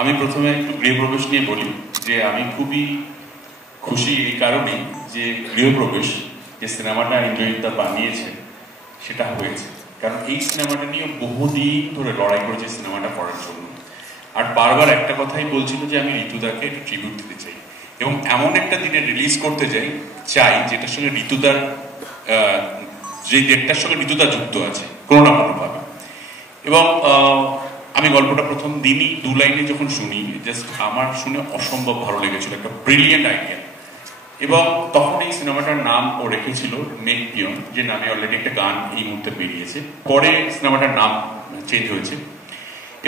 আমি প্রথমে একটু গৃহপ্রবেশ নিয়ে বলি যে আমি খুবই খুশি এই কারণেই যে গৃহপ্রবেশ যে সিনেমাটা ইন্দ্রজিৎ দা বানিয়েছে সেটা হয়েছে, কারণ এই সিনেমাটা নিয়ে বহুদিন ধরে লড়াই করেছে সিনেমাটা করার জন্য। আর বারবার একটা কথাই বলছিল যে আমি ঋতুদাকে একটা ট্রিবিউট দিতে চাই এবং এমন একটা দিনে রিলিজ করতে চাই যেটার সঙ্গে ঋতুদার যে ডেটটার সঙ্গে ঋতুদা যুক্ত আছে কোনো না কোনোভাবে। এবং আমি গল্পটা প্রথম দিনই 2 লাইনে যখন শুনি, জাস্ট আমার শুনে অসম্ভব ভালো লেগেছিল, একটা ব্রিলিয়েন্ট আইডিয়া। এবং তখন এই সিনেমাটার নাম ও রেখেছিল মেঘ পিয়ন, যে নামে অলরেডি একটা গান এই মুহূর্তে বেরিয়েছে, পরে সিনেমাটার নাম চেঞ্জ হয়েছে।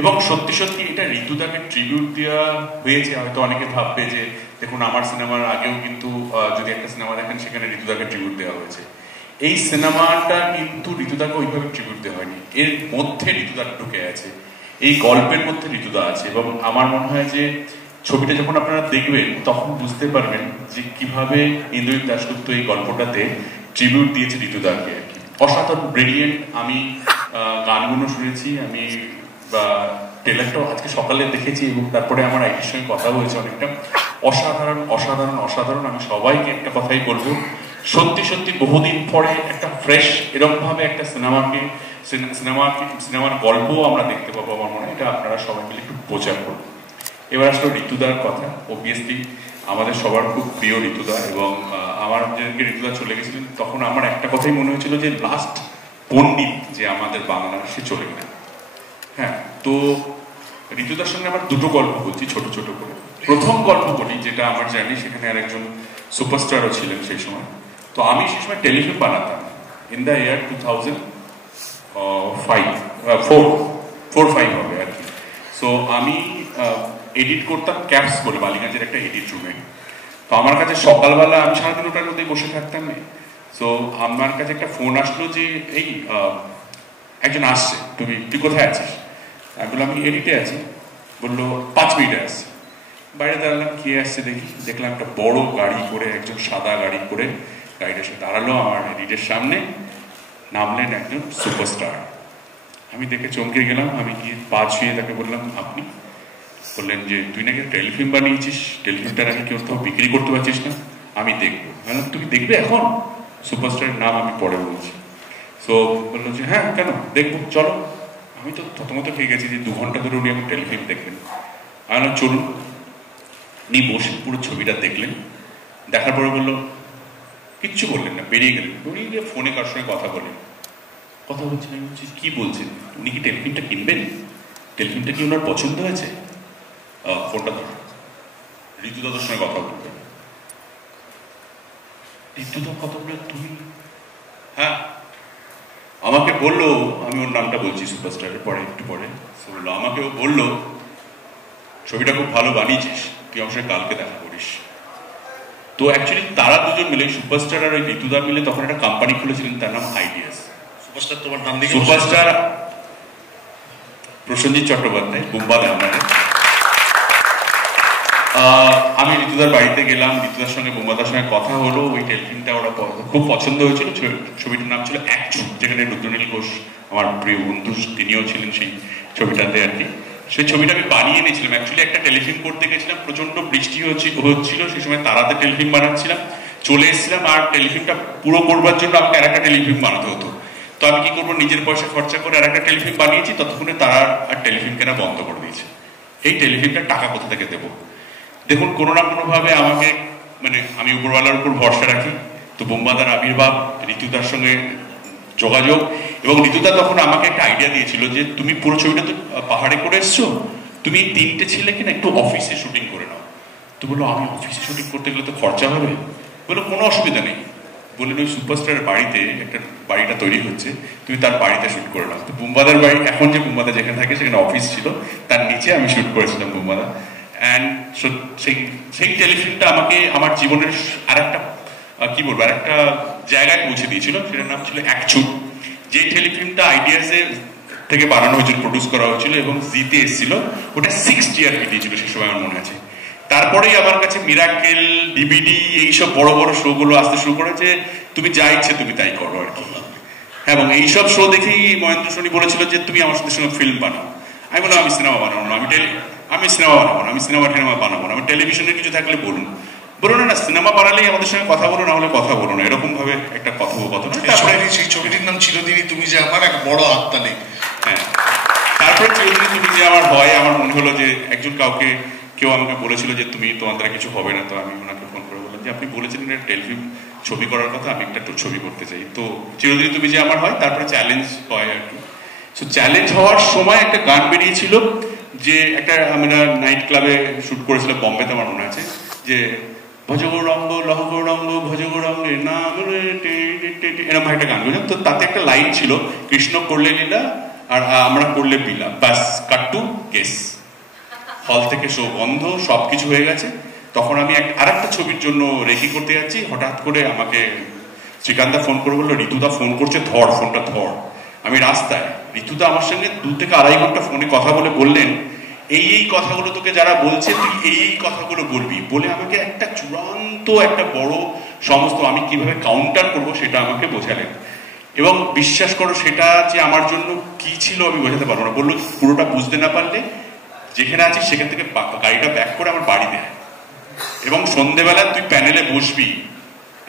এবং সত্যি সত্যি এটা ঋতুদাকে ট্রিবিউট দেওয়া হয়েছে। হয়তো অনেকে ভাববে যে দেখুন আমার সিনেমার আগেও কিন্তু যদি একটা সিনেমা দেখেন সেখানে ঋতুদাকে ট্রিবিউট দেওয়া হয়েছে। এই সিনেমাটা কিন্তু ঋতুদাকে ওইভাবে ট্রিবিউট দেওয়া হয়নি, এর মধ্যে ঋতুদা ঢুকে আছে, এই গল্পের মধ্যে ঋতুদা আছে। এবং আমার মনে হয় যে ছবিটা যখন আপনারা দেখবেন তখন বুঝতে পারবেন যে কিভাবে ইন্দ্রজিৎ দাশগুপ্ত এই গল্পটাতে ট্রিবিউট দিয়েছে ঋতুদাকে। অসাধারণ ব্রিলিয়েন্ট। আমি গানগুলো শুনেছি, আমি ট্রেলারটাও আজকে সকালে দেখেছি এবং তারপরে আমার আইটির সঙ্গে কথা হয়েছে অনেকটা। অসাধারণ অসাধারণ অসাধারণ। আমি সবাইকে একটা কথাই বলবো, সত্যি সত্যি বহুদিন পরে একটা ফ্রেশ এরকম ভাবে একটা সিনেমার গল্প আমরা দেখতে পাবো। আমার মনে হয় এটা আপনারা সবাই মিলে একটু প্রচার করবো। এবার আসলে ঋতুদার কথা। অবভিয়াসলি আমাদের সবার খুব প্রিয় ঋতুদা, এবং আমার যেদিনকে ঋতুদা চলে গেছিলেন তখন আমার একটা কথাই মনে হয়েছিল যে লাস্ট পণ্ডিত যে আমাদের বাংলার, সে চলে গেলেন। হ্যাঁ, তো ঋতুদার সঙ্গে আমার দুটো গল্প বলছি ছোট ছোট করে। প্রথম গল্প বলি যেটা আমার জানি, সেখানে আরেকজন সুপারস্টারও ছিলেন সেই সময়। তো আমি সেই সময় টেলিফিল্ম বানাতাম ইন দ্য ইয়ার 2004-5 হবে আর কি। সো আমি এডিট করতাম ক্যাপস বলে বালিগঞ্জের একটা এডিট রুমে। তো আমার কাছে সকালবেলা আমি সারাদিন ওটার মধ্যেই বসে থাকতাম। সো আমার কাছে একটা ফোন আসলো যে এই একজন আসছে, তুই কোথায় আছিস? আমি বললাম আমি এডিটে আছি। বললো 5 মিনিটে আসছে। বাইরে দাঁড়ালাম, কে আসছে দেখলাম একটা বড় গাড়ি করে, একজন সাদা গাড়ি করে গাড়িটা এসে দাঁড়ালো আমার এডিটের সামনে। নামলেন একজন সুপারস্টার। আমি দেখে চমকে গেলাম। আমি গিয়ে পা ছুঁয়ে তাকে বললাম আপনি? বললেন যে তুই নাকি টেলিফিল্ম বানিয়েছিস, টেলিফিল্মটা নাকি কেউ তো বিক্রি করতে পারছিস না, আমি দেখবো। বললাম তুমি দেখবে এখন? সুপারস্টারের নাম আমি পরে বলছি। সো বললো যে হ্যাঁ কেন, দেখবো চলো। আমি তো প্রথমত খেয়ে গেছি যে 2 ঘন্টা ধরে উনি এখন টেলিফিল্ম দেখবেন। আমি বললাম চলুন। উনি বসে পুরো ছবিটা দেখলেন। দেখার পরে বললো, কিচ্ছু বললেন না, বেরিয়ে গেলেন। বেরিয়ে গিয়ে ফোনে কার সঙ্গে কথা বলছেন। আমি বলছি কি বলছেন, উনি কি টেলিফিল্মটা কিনবেন? টেলিফিল্মটা কি ওনার পছন্দ হয়েছে? ফোনটা ধরো, ঋতুদার সঙ্গে কথা বলবে। ঋতুদার কথা বলে তুমি? হ্যাঁ, আমাকে বললো, আমি ওর নামটা বলছি সুপারস্টারের পরে একটু পরে। বললো আমাকে, ও বললো ছবিটা খুব ভালো বানিয়েছিস, তুই আমার সঙ্গে কালকে দেখা করিস। তো অ্যাকচুয়ালি তারা দুজন মিলে, সুপারস্টার আর ওই ঋতুদা মিলে তখন একটা কোম্পানি খুলেছিলেন, তার নাম আইডিয়াস। সুপারস্টার তোমার নাম দিয়ে? সুপারস্টার প্রসেনজিৎ চট্টোপাধ্যায়, বুম্বাদা আমাদের। আমি ঋতুদার বাড়িতে গেলাম, ঋতুদার সঙ্গে বুম্বাদার সঙ্গে কথা হলো। ওই টেলিফিল্মটা ওরা খুব পছন্দ হয়েছিল। ছবিটার নাম ছিল একচুট, যেখানে রুদ্রনীল ঘোষ আমার প্রিয় বন্ধু, তিনিও ছিলেন সেই ছবিটাতে আর কি। সেই ছবিটা আমি বানিয়ে নিয়েছিলাম। অ্যাকচুয়ালি একটা টেলিফিল্ম করতে গেছিলাম, প্রচন্ড বৃষ্টি হচ্ছিল সেই সময়, তারাতে টেলিফিল্ম বানাচ্ছিলাম। চলে এসেছিলাম, আর টেলিফিল্মটা পুরো করবার জন্য আমাকে আর একটা টেলিফিল্ম বানাতে হতো। তো আমি কি করবো, নিজের পয়সা খরচা করে আর একটা টেলিফিল্ম বানিয়েছি। ততক্ষণে তারা আর টেলিফিল্ম কেনা বন্ধ করে দিয়েছে। এই টেলিফিল্মটা টাকা কোথা থেকে দেবো? দেখুন, কোনো না কোনোভাবে আমাকে, মানে আমি উপরওয়ালার উপর ভরসা রাখি। তো বোম্বাদার আবির্ভাব, ঋতুদার সঙ্গে যোগাযোগ, এবং ঋতুদা তখন আমাকে একটা আইডিয়া দিয়েছিল যে তুমি পুরো ছবিটা তো পাহাড়ে করে এসছো, তুমি 3টে ছেলে কিনা একটু অফিসে শুটিং করে নাও। তো বললো আমি অফিসে শুটিং করতে গেলে তো খরচা হবে। বললো কোনো অসুবিধা নেই। বললেন ওই সুপারস্টারের বাড়িতে একটা বাড়িটা তৈরি হচ্ছে, তুমি তার বাড়িতে শুট করে নাও। তো বুম্বাদার বাড়ি, এখন যে বুম্বাদা যেখানে থাকে সেখানে অফিস ছিল, তার নিচে আমি শুট করেছিলাম বুম্বাদা। অ্যান্ড সেই টেলিফিল্মটা আমাকে আমার জীবনের আর একটা কি বলবো, আর একটা জায়গায় পৌঁছে দিয়েছিল। সেটার নাম ছিল একচুট। যে টেলিফিল্মটা আইডিয়াসের থেকে বানানো হয়েছিল, প্রডিউস করা হয়েছিল এবং জিতে এসেছিল। ওটা 6 টিআরপি দিয়েছিল সে সময়, আমার মনে আছে। তারপরেই আমার কাছে মিরাকেল, ডিবিডি, এইসব বড় বড় শোগুলো আসতে শুরু করেছে। তুমি যা ইচ্ছে তুমি তাই করো আর কি। হ্যাঁ, এবং এইসব শো দেখেই মহেন্দ্র সোনি বলেছিল যে তুমি আমার সাথে সঙ্গে ফিল্ম বানাও। আমি বললাম আমি সিনেমা বানাবো না, আমি সিনেমা বানাবো না, আমি সিনেমা বানাবো না, আমি টেলিভিশনে কিছু থাকলে বলুন, বলুন না সিনেমা বানালেই আমাদের সঙ্গে কথা বলো, না হলে কথা বলো না, এরকম ভাবে একটা কথোপকথন। তারপরে সেই ছবিটির নাম চিরদিনই তুমি যে আমার, এক বড় আত্মা নেই। হ্যাঁ, তারপরে চিরদিনই তুমি যে আমার হয়, আমার মনে হলো যে একজন কেউ আমাকে বলেছিল যে তুমি তোমার দ্বারা কিছু হবে না, তো আমি ওনাকে ফোন করে বললাম যে আপনি বলেছিলেন একটা টেলিফিল্ম ছবি করার কথা, আমি একটা ছবি করতে চাই, তো চিরদিনই তুমি যে আমার হয়। তারপরে চ্যালেঞ্জ হয় আর কি। সো চ্যালেঞ্জ হওয়ার সময় একটা গান বেরিয়েছিল, যে একটা আমরা নাইট ক্লাবে শুট করেছিলাম বম্বেতে, আমার মনে আছে, যে ভজগৌরঙ্গ লহগৌরঙ্গ ভজগৌরঙ্গের নাম এরকম একটা গান বলছিলাম। তো তাতে একটা লাইন ছিল, কৃষ্ণ করলে লীলা আর আমরা করলে বিলা, ব্যাস কাট্টু কেস। হল থেকে শো বন্ধ, সবকিছু হয়ে গেছে। তখন আমি আরেকটা ছবির জন্য রেডি করতে যাচ্ছি, হঠাৎ করে আমাকে শ্রীকান্তদা ফোন করে বললো ঋতুদা ফোন করছে, ফোনটা ধর। আমি রাস্তায়, ঋতুদা আমার সঙ্গে 2 থেকে 2.5 ঘন্টা ফোনে কথা বললেন, এই কথাগুলো তোকে যারা বলছে তুই এই কথাগুলো বলবি, বলে আমাকে একটা চূড়ান্ত একটা বড় সমস্ত আমি কিভাবে কাউন্টার করব সেটা আমাকে বোঝালেন। এবং বিশ্বাস করো সেটা যে আমার জন্য কি ছিল আমি বোঝাতে পারবো না। বললো পুরোটা বুঝতে না পারলে যেখানে আছিস সেখান থেকে গাড়িটা ব্যাক করে আমার বাড়ি দেয়, এবং সন্ধেবেলা তুই প্যানেলে বসবি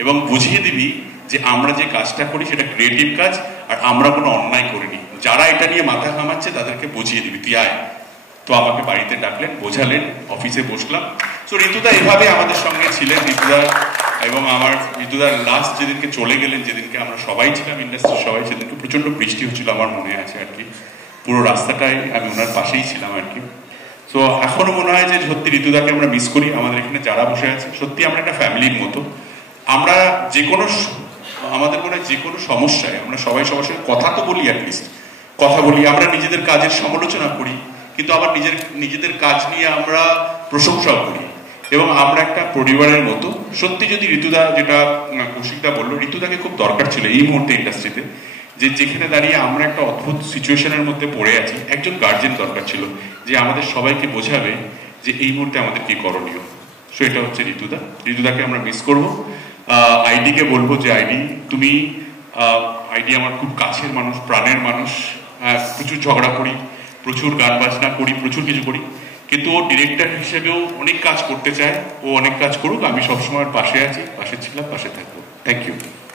এবং বুঝিয়ে দিবি যে আমরা যে কাজটা করি সেটা ক্রিয়েটিভ কাজ, আর আমরা কোনো অন্যায় করিনি, যারা এটা নিয়ে মাথা ঘামাচ্ছে তাদেরকে বুঝিয়ে দিবি, তুই আয়। তো আমাকে বাড়িতে ডাকলেন, বোঝালেন, অফিসে বসলাম। তো ঋতুদা এভাবে আমাদের সঙ্গে ছিলেন। ঋতুদা এবং ঋতুদার লাস্ট যেদিনকে চলে গেলেন, যেদিনকে আমরা সবাই ছিলাম, ইন্ডাস্ট্রির সবাই, সেদিনকে প্রচন্ড বৃষ্টি হচ্ছিল, আমার মনে আছে আর কি। পুরো রাস্তাটায় আমি ওনার পাশেই ছিলাম আর কি। তো এখনো মনে হয় যে সত্যি ঋতুদাকে আমরা মিস করি। আমাদের এখানে যারা বসে আছে, সত্যি আমরা একটা ফ্যামিলির মতো। আমরা আমাদের মনে হয় যে কোনো সমস্যায় আমরা সবাই সবার সঙ্গে কথা তো বলি, অ্যাটলিস্ট কথা বলি। আমরা নিজেদের কাজের সমালোচনা করি, কিন্তু আবার নিজেদের কাজ নিয়ে আমরা প্রশংসাও করি, এবং আমরা একটা পরিবারের মতো। সত্যি যদি ঋতুদা, যেটা কৌশিকদা বললো, ঋতুদাকে খুব দরকার ছিল এই মুহূর্তে ইন্ডাস্ট্রিতে, যেখানে দাঁড়িয়ে আমরা একটা অদ্ভুত সিচুয়েশনের মধ্যে পড়ে আছি, একজন গার্জেন দরকার ছিল যে আমাদের সবাইকে বোঝাবে যে এই মুহূর্তে আমাদের কি করণীয়। সো এটা হচ্ছে ঋতুদা। ঋতুদাকে আমরা মিস করবো। আইডিকে বলবো যে আইডি আমার খুব কাছের মানুষ, প্রাণের মানুষ। প্রচুর ঝগড়া করি, প্রচুর গান বাজনা করি, প্রচুর কিছু করি, কিন্তু ও ডিরেক্টর হিসেবেও অনেক কাজ করতে চায়। ও অনেক কাজ করুক, আমি সবসময় পাশে আছি, পাশে ছিলাম, পাশে থাকবো। Thank you.